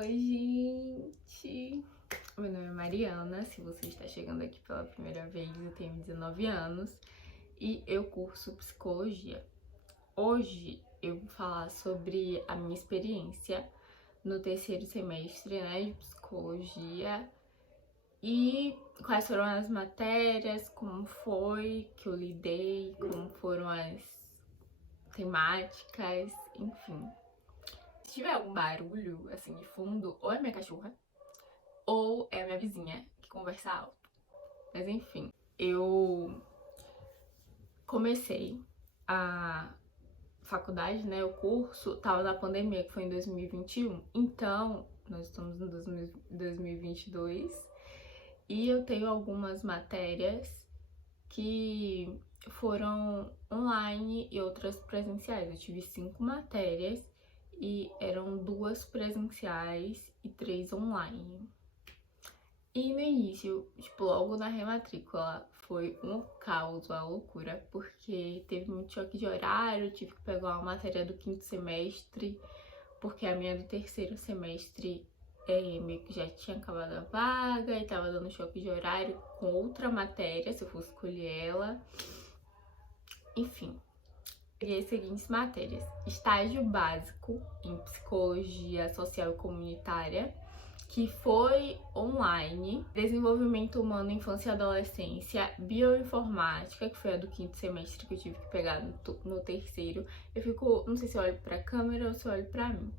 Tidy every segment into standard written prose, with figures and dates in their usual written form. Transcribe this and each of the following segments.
Oi, gente! Meu nome é Mariana, se você está chegando aqui pela primeira vez, eu tenho 19 anos e eu curso psicologia. Hoje eu vou falar sobre a minha experiência no terceiro semestre, de psicologia e quais foram as matérias, como foi que eu lidei, como foram as temáticas, enfim. Se tiver algum barulho, assim, de fundo, ou é minha cachorra, ou é a minha vizinha que conversa alto. Mas enfim, eu comecei a faculdade, o curso, tava na pandemia, que foi em 2021. Então, nós estamos em 2022 e eu tenho algumas matérias que foram online e outras presenciais. Eu tive 5 matérias e eram 2 presenciais e 3 online. E no início, logo na rematrícula, foi um caos, uma loucura, porque teve muito choque de horário, eu tive que pegar uma matéria do 5º semestre, porque a minha do terceiro semestre meio que já tinha acabado a vaga e tava dando choque de horário com outra matéria, se eu fosse escolher ela. Enfim, peguei as seguintes matérias: estágio básico em psicologia social e comunitária, que foi online, desenvolvimento humano, infância e adolescência, bioinformática, que foi a do 5º semestre que eu tive que pegar no terceiro. Eu fico, não sei se eu olho pra câmera ou se eu olho pra mim.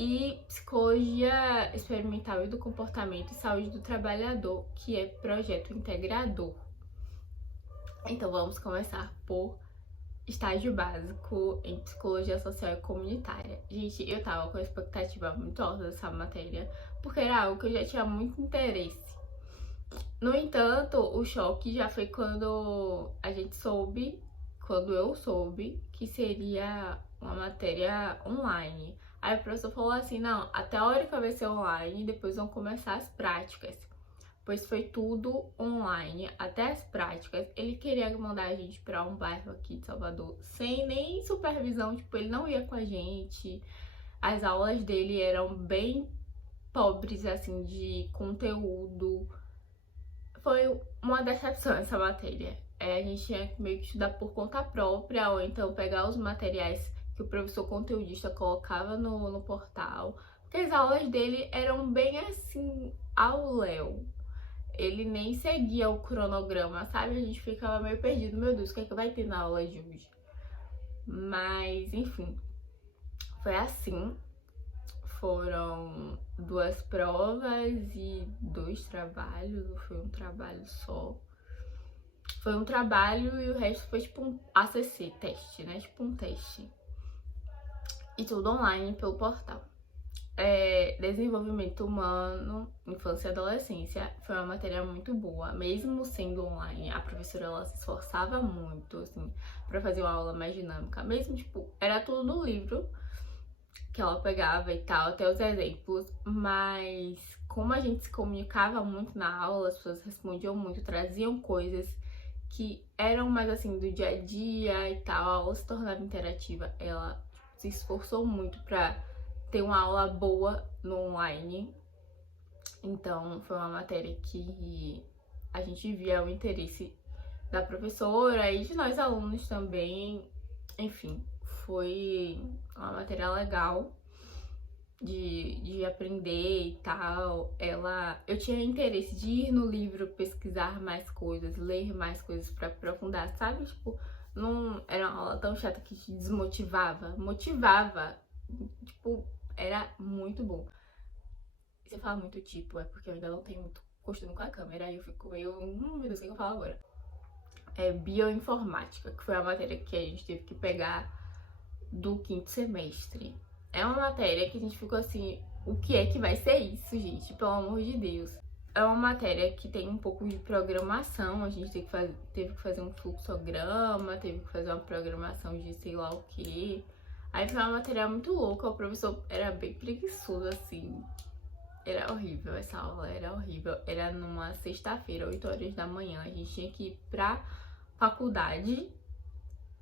E psicologia experimental e do comportamento e saúde do trabalhador, que é projeto integrador. Então vamos começar por estágio básico em psicologia social e comunitária. Gente, eu tava com a expectativa muito alta dessa matéria, porque era algo que eu já tinha muito interesse. No entanto, o choque já foi quando eu soube que seria uma matéria online. Aí o professor falou assim: não, a teórica vai ser online, depois vão começar as práticas. Pois foi tudo online, até as práticas. Ele queria mandar a gente pra um bairro aqui de Salvador sem nem supervisão, ele não ia com a gente. As aulas dele eram bem pobres, assim, de conteúdo. Foi uma decepção essa matéria. A gente tinha que meio que estudar por conta própria, ou então pegar os materiais que o professor conteudista colocava no portal. Porque as aulas dele eram bem assim, ao léu. Ele nem seguia o cronograma, sabe? A gente ficava meio perdido. Meu Deus, o que é que vai ter na aula de hoje? Mas, enfim, foi assim. Foram 2 provas e 2 trabalhos, ou foi um trabalho só? Foi um trabalho e o resto foi tipo um ACC, teste, Tipo um teste. E tudo online pelo portal. Desenvolvimento humano, infância e adolescência foi uma matéria muito boa, mesmo sendo online. A professora, ela se esforçava muito, assim, pra fazer uma aula mais dinâmica, mesmo, era tudo no livro que ela pegava e tal, até os exemplos, mas como a gente se comunicava muito na aula, as pessoas respondiam muito, traziam coisas que eram mais assim do dia a dia e tal, a aula se tornava interativa. Ela se esforçou muito pra ter uma aula boa no online. Então foi uma matéria que a gente via o interesse da professora e de nós alunos também. Enfim, foi uma matéria legal de aprender e tal. Eu tinha interesse de ir no livro, pesquisar mais coisas, ler mais coisas pra aprofundar, sabe? Não era uma aula tão chata que te desmotivava, motivava. Era muito bom. Se eu falar muito é porque eu ainda não tenho muito costume com a câmera, aí eu fico meio, meu Deus, o que eu falo agora? Bioinformática, que foi a matéria que a gente teve que pegar do 5º semestre. É uma matéria que a gente ficou assim, o que é que vai ser isso, gente? Pelo amor de Deus. É uma matéria que tem um pouco de programação, a gente teve que fazer um fluxograma, teve que fazer uma programação de sei lá o que. Aí foi uma matéria muito louca, o professor era bem preguiçoso, assim. Era horrível, essa aula era horrível. Era numa sexta-feira, 8 horas da manhã, a gente tinha que ir pra faculdade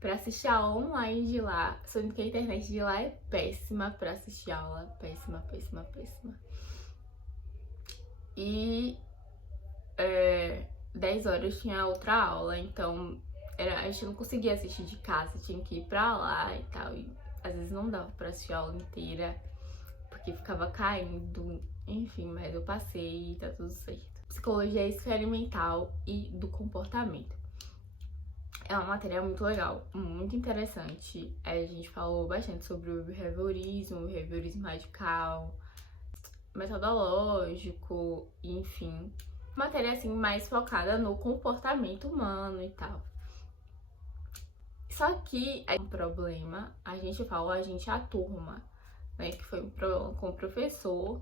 pra assistir a aula online de lá, sendo que a internet de lá é péssima pra assistir aula. Péssima, péssima, péssima. E 10 horas tinha outra aula, então a gente não conseguia assistir de casa, tinha que ir pra lá e tal. E às vezes não dava pra assistir a aula inteira, porque ficava caindo, enfim, mas eu passei e tá tudo certo. Psicologia experimental e do comportamento. É uma matéria muito legal, muito interessante. A gente falou bastante sobre o behaviorismo radical, metodológico, enfim. Matéria assim mais focada no comportamento humano e tal. Só que é um problema, a gente a turma, né, que foi um problema com o professor.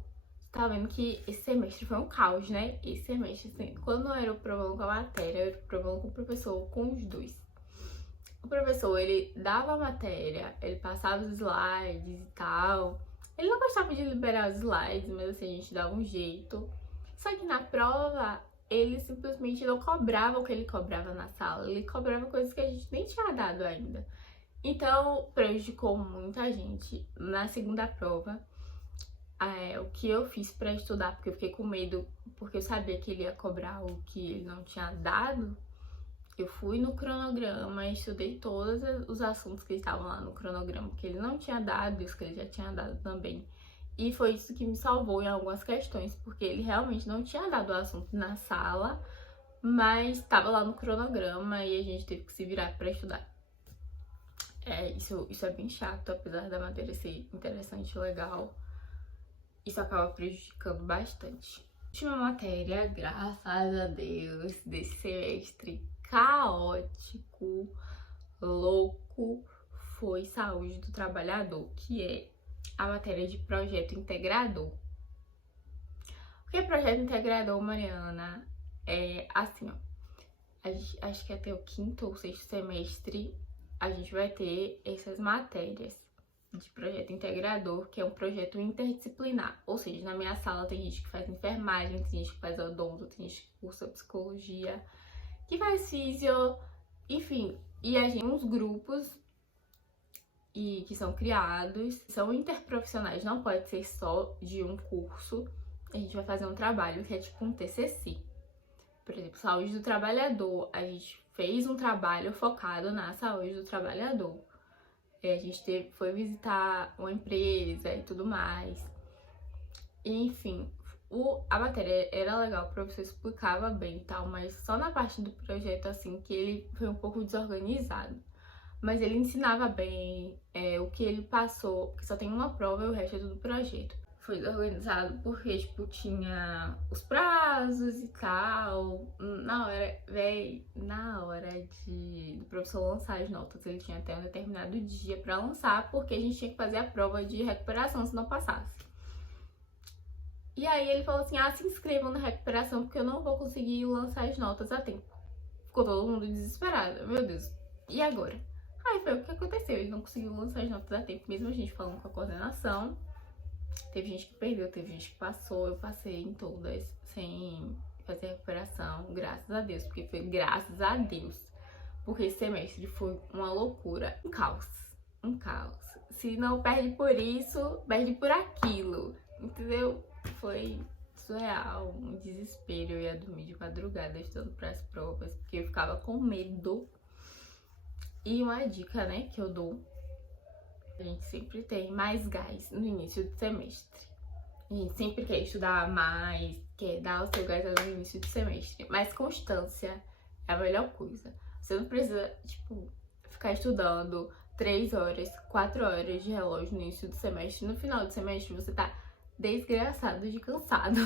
Tá vendo que esse semestre foi um caos, né? Esse semestre, assim, quando não era o problema com a matéria, era o problema com o professor, com os dois. O professor, ele dava a matéria, ele passava os slides e tal. Ele não gostava de liberar os slides, mas assim, a gente dava um jeito. Só que na prova, ele simplesmente não cobrava o que ele cobrava na sala. Ele cobrava coisas que a gente nem tinha dado ainda. Então, prejudicou muita gente. Na segunda prova, o que eu fiz pra estudar, porque eu fiquei com medo, porque eu sabia que ele ia cobrar o que ele não tinha dado. Eu fui no cronograma e estudei todos os assuntos que estavam lá no cronograma, que ele não tinha dado e os que ele já tinha dado também. E foi isso que me salvou em algumas questões, porque ele realmente não tinha dado o assunto na sala, mas estava lá no cronograma e a gente teve que se virar para estudar. Isso é bem chato, apesar da matéria ser interessante e legal. Isso acaba prejudicando bastante. Última matéria, graças a Deus, desse semestre caótico, louco, foi saúde do trabalhador, que é a matéria de projeto integrador. O que é projeto integrador, Mariana? É assim, ó, acho que até o 5º ou 6º semestre a gente vai ter essas matérias de projeto integrador, que é um projeto interdisciplinar. Ou seja, na minha sala tem gente que faz enfermagem, tem gente que faz odonto, tem gente que cursa psicologia, que faz físio, enfim. E a gente tem uns grupos que são criados, são interprofissionais, não pode ser só de um curso. A gente vai fazer um trabalho que é tipo um TCC. Por exemplo, saúde do trabalhador. A gente fez um trabalho focado na saúde do trabalhador. A gente foi visitar uma empresa e tudo mais. Enfim, a matéria era legal, o professor explicava bem e tal, mas só na parte do projeto, assim, que ele foi um pouco desorganizado. Mas ele ensinava bem o que ele passou, porque só tem uma prova e o resto é tudo projeto. Foi desorganizado porque, tipo, tinha os prazos e tal. Na hora do professor lançar as notas, ele tinha até um determinado dia pra lançar, porque a gente tinha que fazer a prova de recuperação se não passasse. E aí ele falou assim, se inscrevam na recuperação, porque eu não vou conseguir lançar as notas a tempo. Ficou todo mundo desesperado, meu Deus. E agora? Aí foi o que aconteceu, ele não conseguiu lançar as notas a tempo, mesmo a gente falando com a coordenação. Teve gente que perdeu, teve gente que passou, eu passei em todas sem fazer recuperação, graças a Deus, porque foi graças a Deus, porque esse semestre foi uma loucura, um caos. Se não perde por isso, perde por aquilo, entendeu? Foi surreal, um desespero. Eu ia dormir de madrugada estudando para as provas, porque eu ficava com medo. E uma dica, né, que eu dou: a gente sempre tem mais gás no início do semestre. A gente sempre quer estudar mais, quer dar o seu gás no início do semestre. Mas constância é a melhor coisa. Você não precisa, tipo, ficar estudando 3 horas, 4 horas de relógio no início do semestre. No final do semestre você tá desgraçado de cansado.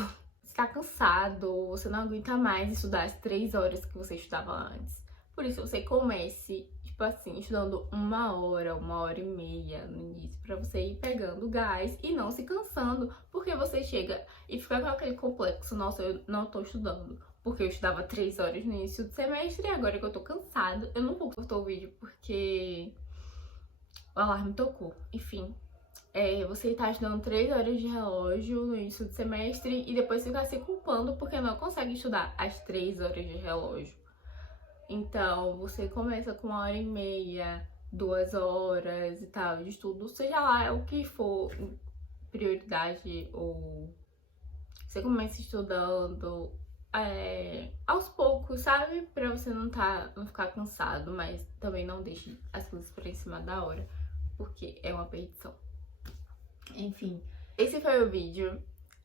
Você tá cansado, você não aguenta mais estudar as 3 horas que você estudava antes. Por isso você comece, tipo assim, estudando 1 hora e meia no início, pra você ir pegando gás e não se cansando, porque você chega e fica com aquele complexo: nossa, eu não tô estudando, porque eu estudava 3 horas no início do semestre e agora que eu tô cansado, eu não vou cortar o vídeo porque o alarme tocou. Enfim, você tá estudando 3 horas de relógio no início do semestre e depois ficar se culpando porque não consegue estudar as 3 horas de relógio. Então, você começa com 1h30, 2 horas e tal de estudo, seja lá o que for prioridade, ou você começa estudando aos poucos, sabe? Pra você não ficar cansado, mas também não deixe as coisas pra em cima da hora, porque é uma perdição. Enfim, esse foi o vídeo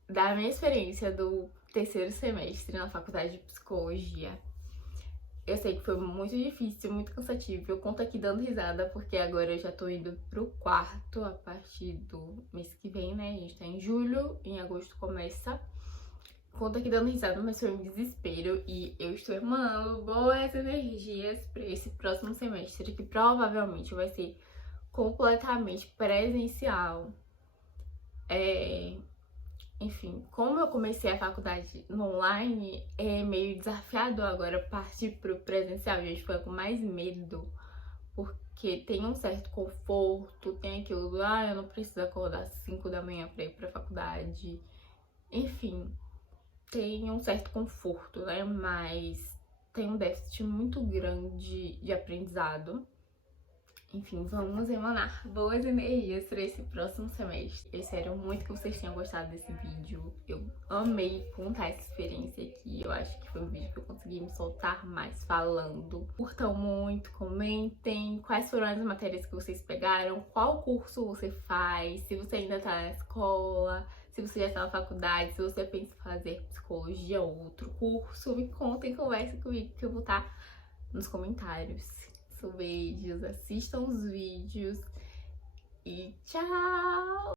da minha experiência do terceiro semestre na faculdade de psicologia. Eu sei que foi muito difícil, muito cansativo. Eu conto aqui dando risada, porque agora eu já tô indo pro quarto a partir do mês que vem, né? A gente tá em julho, em agosto começa. Conto aqui dando risada, mas foi um desespero. E eu estou emanando boas energias pra esse próximo semestre, que provavelmente vai ser completamente presencial. Enfim, como eu comecei a faculdade no online, é meio desafiador agora partir pro presencial. A gente fica com mais medo, porque tem um certo conforto, tem aquilo do, eu não preciso acordar às 5 da manhã pra ir pra faculdade. Enfim, tem um certo conforto, né? Mas tem um déficit muito grande de aprendizado. Enfim, vamos emanar boas energias para esse próximo semestre. Eu espero muito que vocês tenham gostado desse vídeo. Eu amei contar essa experiência aqui. Eu acho que foi um vídeo que eu consegui me soltar mais falando. Curtam muito, comentem quais foram as matérias que vocês pegaram, qual curso você faz, se você ainda tá na escola, se você já tá na faculdade, se você pensa em fazer psicologia ou outro curso. Me contem, conversem comigo que eu vou estar nos comentários. Beijos, assistam os vídeos e tchau!